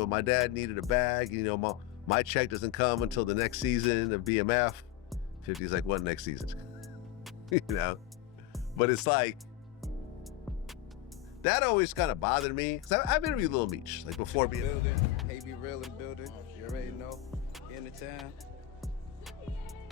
but my dad needed a bag. You know, my check doesn't come until the next season of BMF. 50's like, what next season? You know? But it's like, that always kind of bothered me. Because I've interviewed Lil Meech, like before being. Hey, be real in building. You already know. In the town.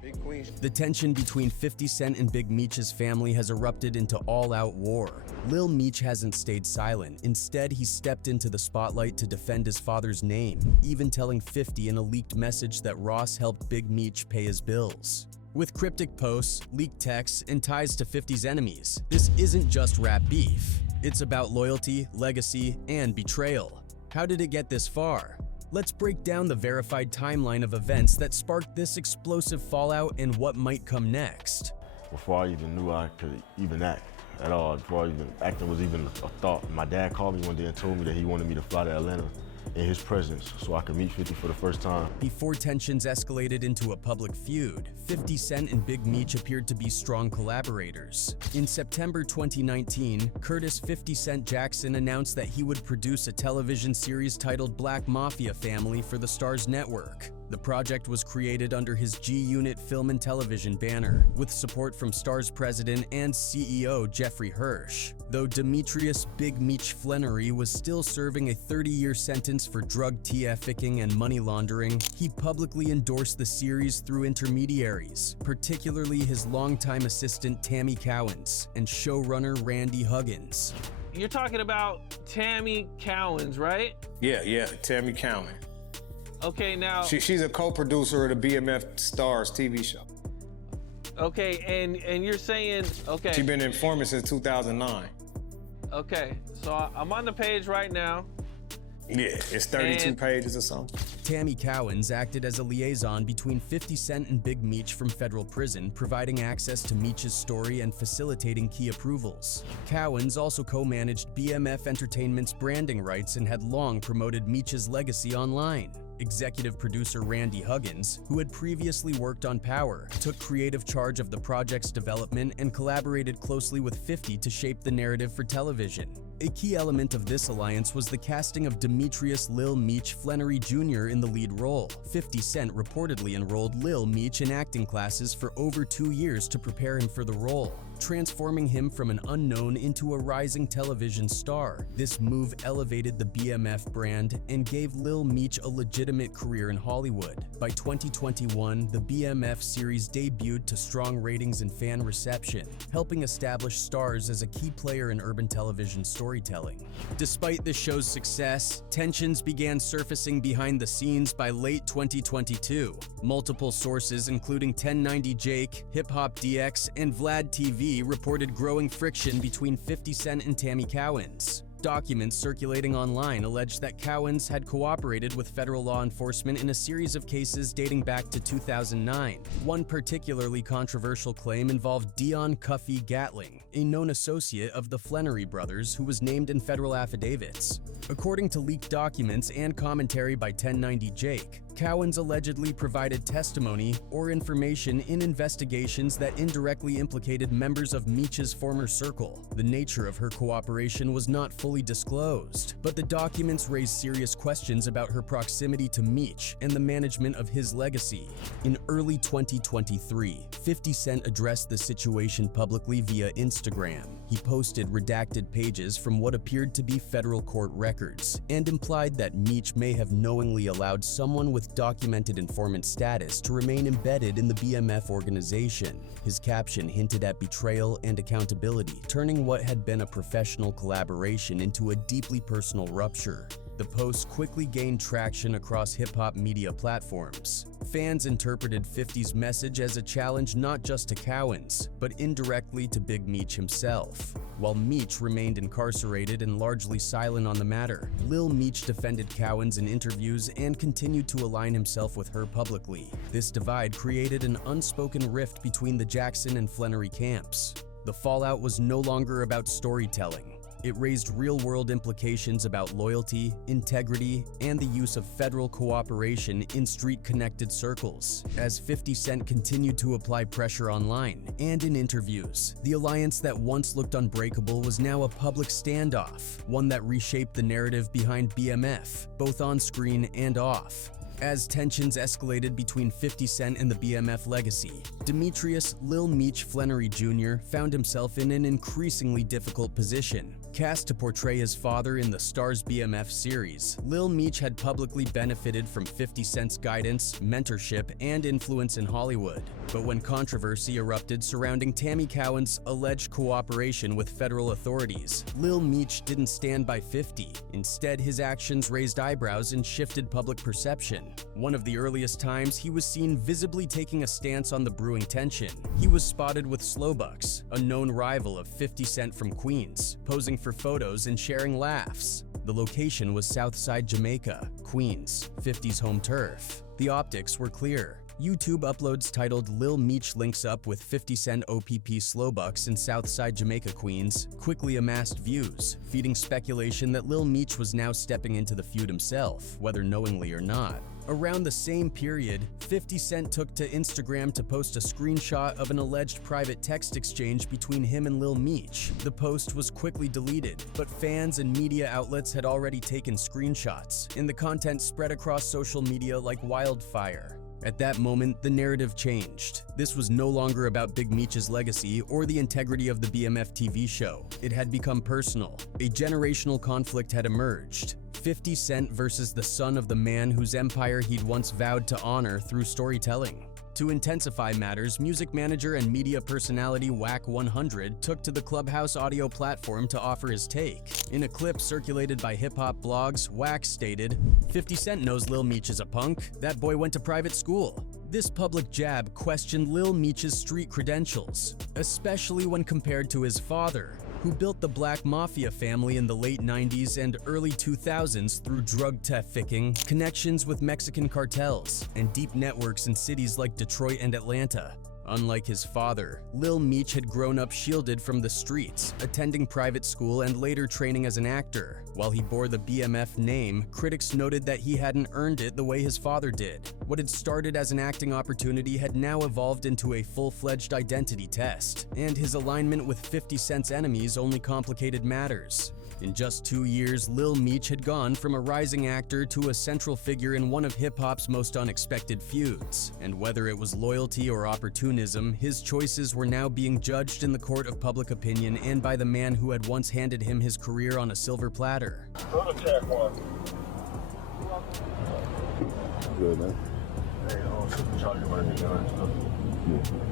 Big Queen. The tension between 50 Cent and Big Meech's family has erupted into all-out war. Lil Meech hasn't stayed silent. Instead, he stepped into the spotlight to defend his father's name, even telling 50 in a leaked message that Ross helped Big Meech pay his bills. With cryptic posts, leaked texts, and ties to 50's enemies, this isn't just rap beef. It's about loyalty, legacy, and betrayal. How did it get this far? Let's break down the verified timeline of events that sparked this explosive fallout and what might come next. Before I even knew I could even act at all, before acting was even a thought, my dad called me one day and told me that he wanted me to fly to Atlanta in his presence so I could meet 50 for the first time. Before tensions escalated into a public feud, 50 Cent and Big Meech appeared to be strong collaborators. In September 2019, Curtis 50 Cent Jackson announced that he would produce a television series titled Black Mafia Family for the Starz network. The project was created under his G-Unit Film and Television banner, with support from Starz president and CEO Jeffrey Hirsch. Though Demetrius Big Meech Flannery was still serving a 30-year sentence for drug trafficking and money laundering, he publicly endorsed the series through intermediaries, particularly his longtime assistant Tammy Cowins and showrunner Randy Huggins. You're talking about Tammy Cowins, right? Yeah, Tammy Cowins. Okay, now... She's a co-producer of the BMF Starz TV show. Okay, and you're saying, okay. She's been informant since 2009. Okay, so I'm on the page right now. Yeah, it's 32 pages or something. Tammy Cowins acted as a liaison between 50 Cent and Big Meech from federal prison, providing access to Meech's story and facilitating key approvals. Cowins also co-managed BMF Entertainment's branding rights and had long promoted Meech's legacy online. Executive producer Randy Huggins, who had previously worked on Power, took creative charge of the project's development and collaborated closely with 50 to shape the narrative for television. A key element of this alliance was the casting of Demetrius Lil Meech Flannery Jr. in the lead role. 50 Cent reportedly enrolled Lil Meech in acting classes for over 2 years to prepare him for the role, transforming him from an unknown into a rising television star. This move elevated the BMF brand and gave Lil Meech a legitimate career in Hollywood. By 2021, the BMF series debuted to strong ratings and fan reception, helping establish Starz as a key player in urban television storytelling. Despite the show's success, tensions began surfacing behind the scenes by late 2022. Multiple sources, including 1090 Jake, Hip Hop DX, and Vlad TV, reported growing friction between 50 Cent and Tammy Cowins. Documents circulating online allege that Cowins had cooperated with federal law enforcement in a series of cases dating back to 2009. One particularly controversial claim involved Dion Cuffy Gatling, a known associate of the Flannery brothers who was named in federal affidavits. According to leaked documents and commentary by 1090 Jake, Cowins allegedly provided testimony or information in investigations that indirectly implicated members of Meech's former circle. The nature of her cooperation was not fully disclosed, but the documents raised serious questions about her proximity to Meech and the management of his legacy. In early 2023, 50 Cent addressed the situation publicly via Instagram. He posted redacted pages from what appeared to be federal court records and implied that Meech may have knowingly allowed someone with documented informant status to remain embedded in the BMF organization. His caption hinted at betrayal and accountability, turning what had been a professional collaboration into a deeply personal rupture. The post quickly gained traction across hip-hop media platforms. Fans interpreted 50's message as a challenge not just to Cowins, but indirectly to Big Meech himself. While Meech remained incarcerated and largely silent on the matter, Lil Meech defended Cowins in interviews and continued to align himself with her publicly. This divide created an unspoken rift between the Jackson and Flannery camps. The fallout was no longer about storytelling. It raised real-world implications about loyalty, integrity, and the use of federal cooperation in street-connected circles. As 50 Cent continued to apply pressure online and in interviews, the alliance that once looked unbreakable was now a public standoff, one that reshaped the narrative behind BMF, both on screen and off. As tensions escalated between 50 Cent and the BMF legacy, Demetrius "Lil Meech" Flannery Jr. found himself in an increasingly difficult position. Cast to portray his father in the Star's BMF series, Lil Meech had publicly benefited from 50 Cent's guidance, mentorship, and influence in Hollywood. But when controversy erupted surrounding Tammy Cowins' alleged cooperation with federal authorities, Lil Meech didn't stand by 50. Instead, his actions raised eyebrows and shifted public perception. One of the earliest times he was seen visibly taking a stance on the brewing tension. He was spotted with Slowbucks, a known rival of 50 Cent from Queens, posing for photos and sharing laughs. The location was Southside Jamaica, Queens, 50's home turf. The optics were clear. YouTube uploads titled "Lil Meech links up with 50 Cent OPP Slowbucks in Southside Jamaica, Queens" quickly amassed views, feeding speculation that Lil Meech was now stepping into the feud himself, whether knowingly or not. Around the same period, 50 Cent took to Instagram to post a screenshot of an alleged private text exchange between him and Lil Meech. The post was quickly deleted, but fans and media outlets had already taken screenshots, and the content spread across social media like wildfire. At that moment, the narrative changed. This was no longer about Big Meech's legacy or the integrity of the BMF TV show. It had become personal. A generational conflict had emerged. 50 Cent versus the son of the man whose empire he'd once vowed to honor through storytelling. To intensify matters, music manager and media personality Wack 100 took to the Clubhouse audio platform to offer his take. In a clip circulated by hip-hop blogs, Wack stated, "50 Cent knows Lil Meech is a punk. That boy went to private school." This public jab questioned Lil Meech's street credentials, especially when compared to his father, who built the Black Mafia family in the late 90s and early 2000s through drug trafficking, connections with Mexican cartels, and deep networks in cities like Detroit and Atlanta. Unlike his father, Lil Meech had grown up shielded from the streets, attending private school and later training as an actor. While he bore the BMF name, critics noted that he hadn't earned it the way his father did. What had started as an acting opportunity had now evolved into a full-fledged identity test, and his alignment with 50 Cent's enemies only complicated matters. In just 2 years, Lil Meech had gone from a rising actor to a central figure in one of hip-hop's most unexpected feuds. And whether it was loyalty or opportunism, his choices were now being judged in the court of public opinion and by the man who had once handed him his career on a silver platter. Good, man. Hey, supercharger running the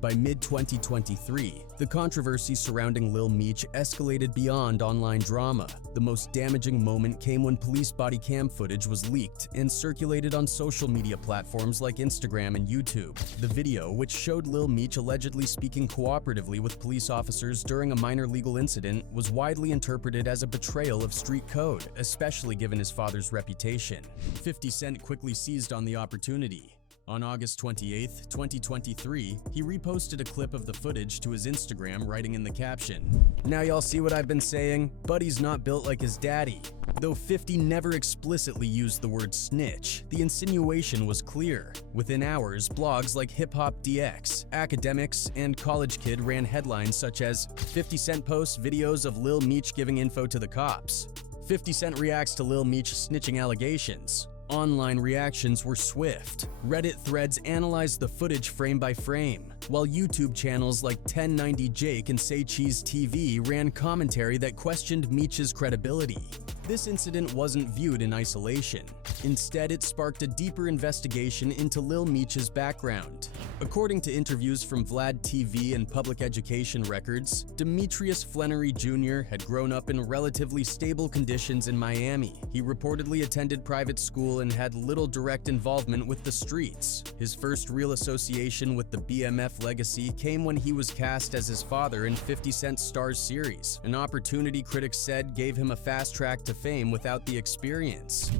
By mid-2023, the controversy surrounding Lil Meech escalated beyond online drama. The most damaging moment came when police body cam footage was leaked and circulated on social media platforms like Instagram and YouTube. The video, which showed Lil Meech allegedly speaking cooperatively with police officers during a minor legal incident, was widely interpreted as a betrayal of street code, especially given his father's reputation. 50 Cent quickly seized on the opportunity. On August 28, 2023, he reposted a clip of the footage to his Instagram, writing in the caption, "Now y'all see what I've been saying? Buddy's not built like his daddy." Though 50 never explicitly used the word snitch, the insinuation was clear. Within hours, blogs like Hip Hop DX, Academics, and College Kid ran headlines such as 50 Cent posts videos of Lil Meech giving info to the cops, 50 Cent reacts to Lil Meech snitching allegations. Online reactions were swift. Reddit threads analyzed the footage frame by frame, while YouTube channels like 1090 Jake and Say Cheese TV ran commentary that questioned Meech's credibility. This incident wasn't viewed in isolation. Instead, it sparked a deeper investigation into Lil Meech's background. According to interviews from Vlad TV and public education records, Demetrius Flannery Jr. had grown up in relatively stable conditions in Miami. He reportedly attended private school and had little direct involvement with the streets. His first real association with the BMF legacy came when he was cast as his father in 50 Cent's Stars series, an opportunity critics said gave him a fast track to fame without the experience.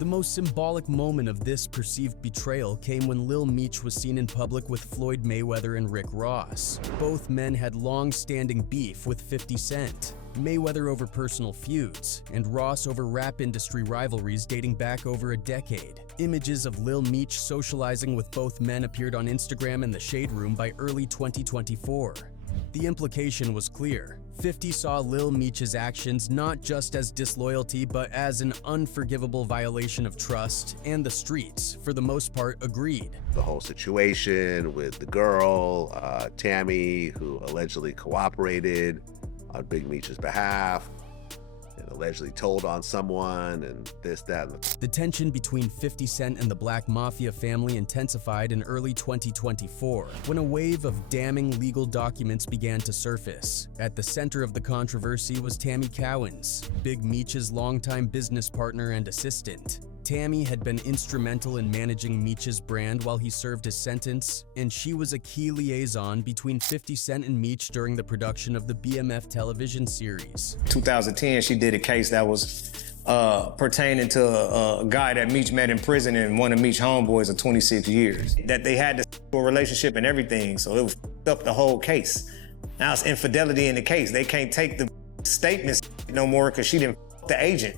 The most symbolic moment of this perceived betrayal came when Lil Meech was seen in public with Floyd Mayweather and Rick Ross. Both men had long-standing beef with 50 Cent. Mayweather over personal feuds, and Ross over rap industry rivalries dating back over a decade. Images of Lil Meech socializing with both men appeared on Instagram and the Shade Room by early 2024. The implication was clear. 50 saw Lil Meech's actions not just as disloyalty but as an unforgivable violation of trust, and the streets, for the most part, agreed. The whole situation with the girl, Tammy, who allegedly cooperated on Big Meech's behalf and allegedly told on someone, and this, that, and The tension between 50 Cent and the Black Mafia family intensified in early 2024, when a wave of damning legal documents began to surface. At the center of the controversy was Tammy Cowins, Big Meech's longtime business partner and assistant. Tammy had been instrumental in managing Meech's brand while he served his sentence, and she was a key liaison between 50 Cent and Meech during the production of the BMF television series. 2010, she did a case that was pertaining to a guy that Meech met in prison and one of Meech's homeboys of 26 years. That they had this relationship and everything, so it was up the whole case. Now it's infidelity in the case. They can't take the statements no more because she didn't the agent.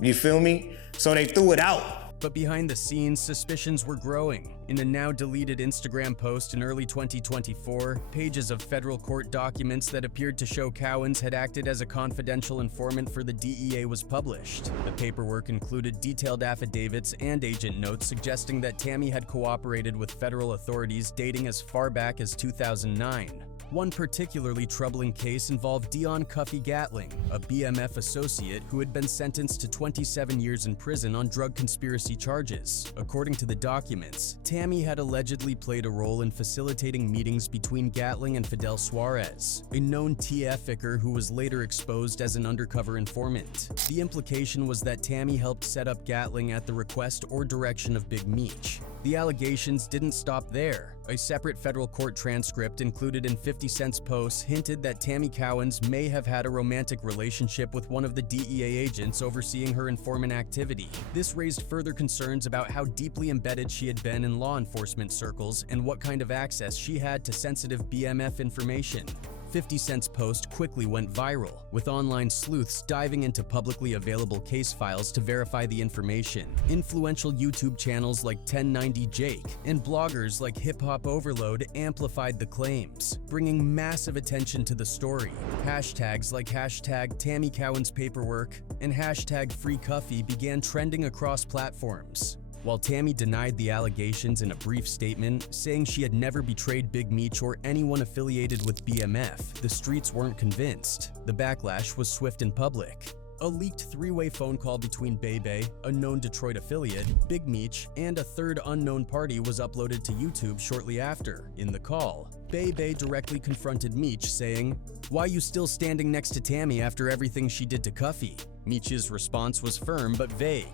You feel me? So they threw it out. But behind the scenes, suspicions were growing. In a now-deleted Instagram post in early 2024, pages of federal court documents that appeared to show Cowins had acted as a confidential informant for the DEA was published. The paperwork included detailed affidavits and agent notes suggesting that Tammy had cooperated with federal authorities dating as far back as 2009. One particularly troubling case involved Dion Cuffy Gatling, a BMF associate who had been sentenced to 27 years in prison on drug conspiracy charges. According to the documents, Tammy had allegedly played a role in facilitating meetings between Gatling and Fidel Suarez, a known TF-icker who was later exposed as an undercover informant. The implication was that Tammy helped set up Gatling at the request or direction of Big Meech. The allegations didn't stop there. A separate federal court transcript included in 50 Cent's posts hinted that Tammy Cowins may have had a romantic relationship with one of the DEA agents overseeing her informant activity. This raised further concerns about how deeply embedded she had been in law enforcement circles and what kind of access she had to sensitive BMF information. 50 Cent's post quickly went viral, with online sleuths diving into publicly available case files to verify the information. Influential YouTube channels like 1090 Jake and bloggers like Hip Hop Overload amplified the claims, bringing massive attention to the story. Hashtags like hashtag Tammy Cowins Paperwork and hashtag Free Cuffy began trending across platforms. While Tammy denied the allegations in a brief statement, saying she had never betrayed Big Meech or anyone affiliated with BMF, the streets weren't convinced. The backlash was swift and public. A leaked three-way phone call between Bebe, a known Detroit affiliate, Big Meech, and a third unknown party was uploaded to YouTube shortly after. In the call, Bebe directly confronted Meech, saying, "Why you still standing next to Tammy after everything she did to Cuffy?" Meech's response was firm but vague.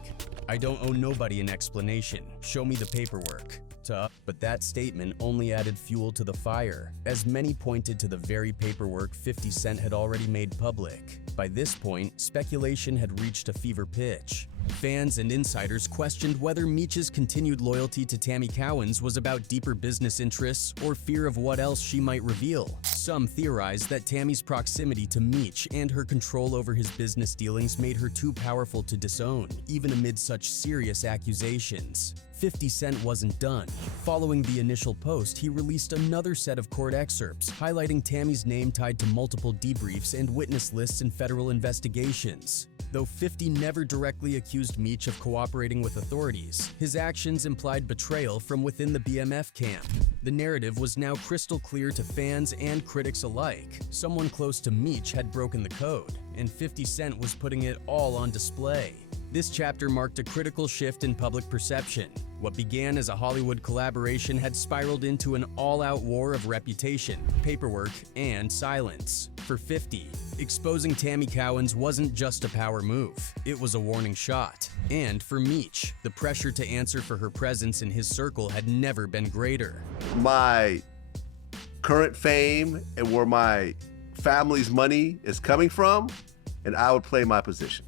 "I don't owe nobody an explanation. Show me the paperwork." But that statement only added fuel to the fire, as many pointed to the very paperwork 50 Cent had already made public. By this point, speculation had reached a fever pitch. Fans and insiders questioned whether Meech's continued loyalty to Tammy Cowins was about deeper business interests or fear of what else she might reveal. Some theorized that Tammy's proximity to Meech and her control over his business dealings made her too powerful to disown, even amid such serious accusations. 50 Cent wasn't done. Following the initial post, he released another set of court excerpts highlighting Tammy's name tied to multiple debriefs and witness lists in federal investigations. Though 50 never directly accused Meech of cooperating with authorities, his actions implied betrayal from within the BMF camp. The narrative was now crystal clear to fans and critics alike. Someone close to Meech had broken the code, and 50 Cent was putting it all on display. This chapter marked a critical shift in public perception. What began as a Hollywood collaboration had spiraled into an all-out war of reputation, paperwork, and silence. For 50, exposing Tammy Cowins wasn't just a power move, it was a warning shot. And for Meech, the pressure to answer for her presence in his circle had never been greater. My current fame and where my family's money is coming from, and I would play my position.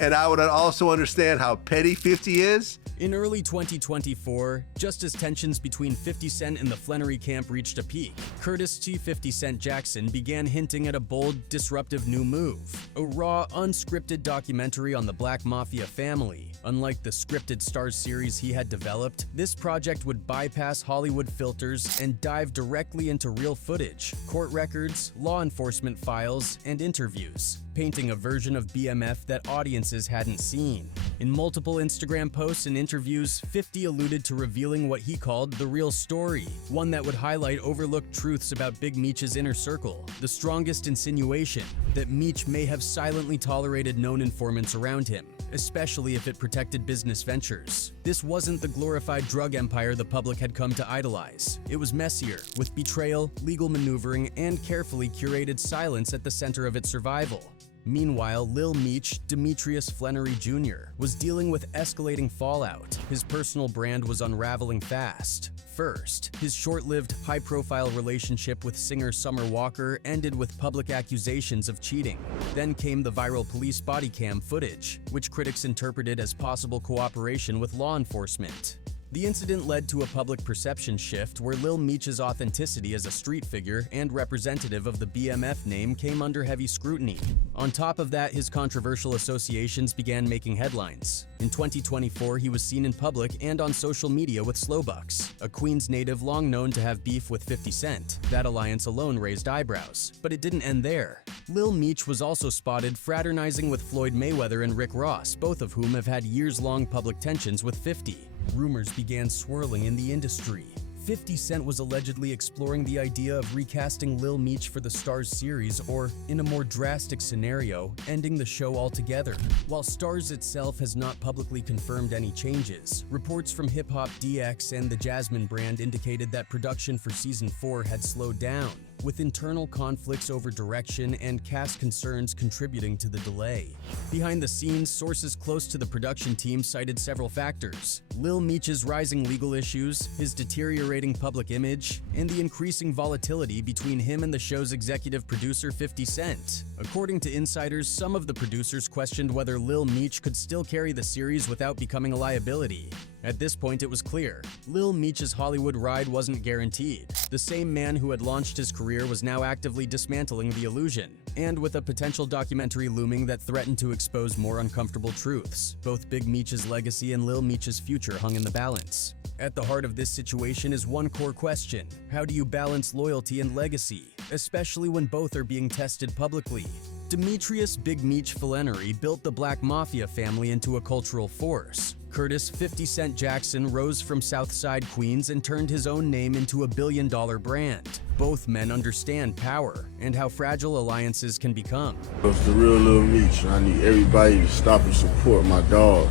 And I would also understand how petty 50 is. In early 2024, just as tensions between 50 Cent and the Flannery camp reached a peak, Curtis T. 50 Cent Jackson began hinting at a bold, disruptive new move. A raw, unscripted documentary on the Black Mafia family. Unlike the scripted Starz series he had developed, this project would bypass Hollywood filters and dive directly into real footage, court records, law enforcement files, and interviews, painting a version of BMF that audiences hadn't seen. In multiple Instagram posts and interviews, 50 alluded to revealing what he called the real story, one that would highlight overlooked truths about Big Meech's inner circle, the strongest insinuation that Meech may have silently tolerated known informants around him, especially if it protected business ventures. This wasn't the glorified drug empire the public had come to idolize. It was messier, with betrayal, legal maneuvering, and carefully curated silence at the center of its survival. Meanwhile, Lil Meech, Demetrius Flannery Jr., was dealing with escalating fallout. His personal brand was unraveling fast. First, his short-lived, high-profile relationship with singer Summer Walker ended with public accusations of cheating. Then came the viral police body cam footage, which critics interpreted as possible cooperation with law enforcement. The incident led to a public perception shift where Lil Meech's authenticity as a street figure and representative of the BMF name came under heavy scrutiny. On top of that, his controversial associations began making headlines. In 2024, he was seen in public and on social media with Slowbucks, a Queens native long known to have beef with 50 Cent. That alliance alone raised eyebrows, but it didn't end there. Lil Meech was also spotted fraternizing with Floyd Mayweather and Rick Ross, both of whom have had years-long public tensions with 50. Rumors began swirling in the industry. 50 Cent was allegedly exploring the idea of recasting Lil Meech for the Starz series or, in a more drastic scenario, ending the show altogether. While Starz itself has not publicly confirmed any changes, reports from Hip Hop DX and the Jasmine brand indicated that production for Season 4 had slowed down, with internal conflicts over direction and cast concerns contributing to the delay. Behind the scenes, sources close to the production team cited several factors: Lil Meech's rising legal issues, his deteriorating public image, and the increasing volatility between him and the show's executive producer 50 Cent. According to insiders, some of the producers questioned whether Lil Meech could still carry the series without becoming a liability. At this point, it was clear. Lil Meech's Hollywood ride wasn't guaranteed. The same man who had launched his career was now actively dismantling the illusion, and with a potential documentary looming that threatened to expose more uncomfortable truths. Both Big Meech's legacy and Lil Meech's future hung in the balance. At the heart of this situation is one core question: how do you balance loyalty and legacy, especially when both are being tested publicly? Demetrius Big Meech Flannery built the Black Mafia family into a cultural force. Curtis 50 Cent Jackson rose from Southside Queens and turned his own name into a billion-dollar brand. Both men understand power and how fragile alliances can become. It's the real Lil Meech. I need everybody to stop and support my dog.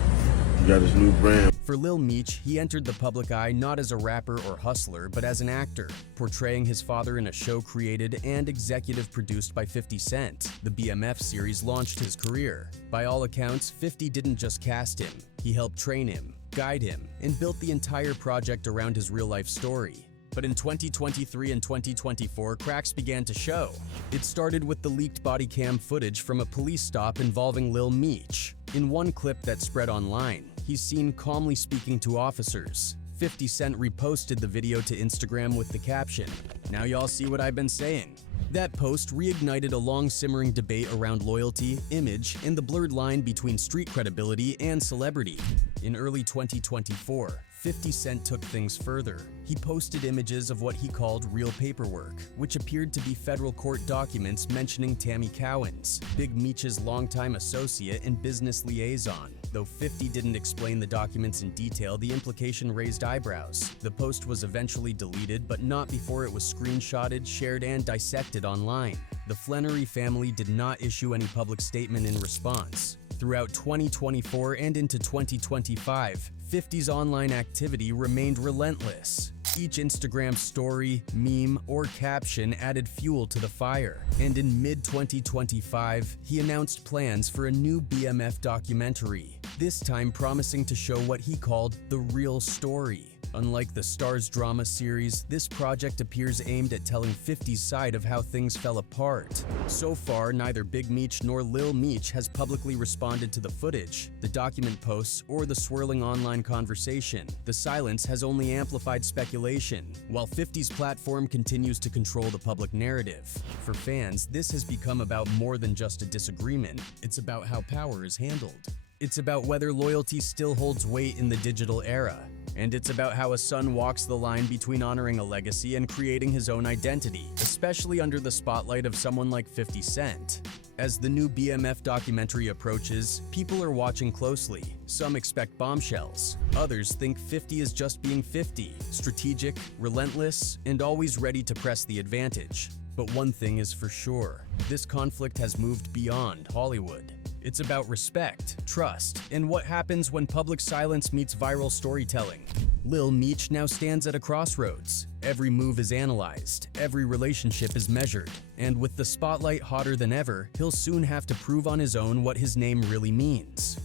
He got his new brand. For Lil Meech, he entered the public eye not as a rapper or hustler, but as an actor, portraying his father in a show created and executive produced by 50 Cent. The BMF series launched his career. By all accounts, 50 didn't just cast him. He helped train him, guide him, and built the entire project around his real-life story. But in 2023 and 2024, cracks began to show. It started with the leaked body cam footage from a police stop involving Lil Meech. In one clip that spread online, he's seen calmly speaking to officers. 50 Cent reposted the video to Instagram with the caption, "Now y'all see what I've been saying." That post reignited a long-simmering debate around loyalty, image, and the blurred line between street credibility and celebrity. In early 2024, 50 Cent took things further. He posted images of what he called real paperwork, which appeared to be federal court documents mentioning Tammy Cowins, Big Meech's longtime associate and business liaison. Though 50 didn't explain the documents in detail, the implication raised eyebrows. The post was eventually deleted, but not before it was screenshotted, shared, and dissected online. The Flannery family did not issue any public statement in response. Throughout 2024 and into 2025, 50's online activity remained relentless. Each Instagram story, meme, or caption added fuel to the fire. And in mid-2025, he announced plans for a new BMF documentary. this time promising to show what he called the real story. Unlike the Starz drama series, this project appears aimed at telling 50's side of how things fell apart. So far, neither Big Meech nor Lil Meech has publicly responded to the footage, the document posts, or the swirling online conversation. The silence has only amplified speculation, while 50's platform continues to control the public narrative. For fans, this has become about more than just a disagreement. It's about how power is handled. It's about whether loyalty still holds weight in the digital era. And it's about how a son walks the line between honoring a legacy and creating his own identity, especially under the spotlight of someone like 50 Cent. As the new BMF documentary approaches, people are watching closely. Some expect bombshells. Others think 50 is just being 50, strategic, relentless, and always ready to press the advantage. But one thing is for sure, this conflict has moved beyond Hollywood. It's about respect, trust, and what happens when public silence meets viral storytelling. Lil Meech now stands at a crossroads. Every move is analyzed, every relationship is measured, and with the spotlight hotter than ever, he'll soon have to prove on his own what his name really means.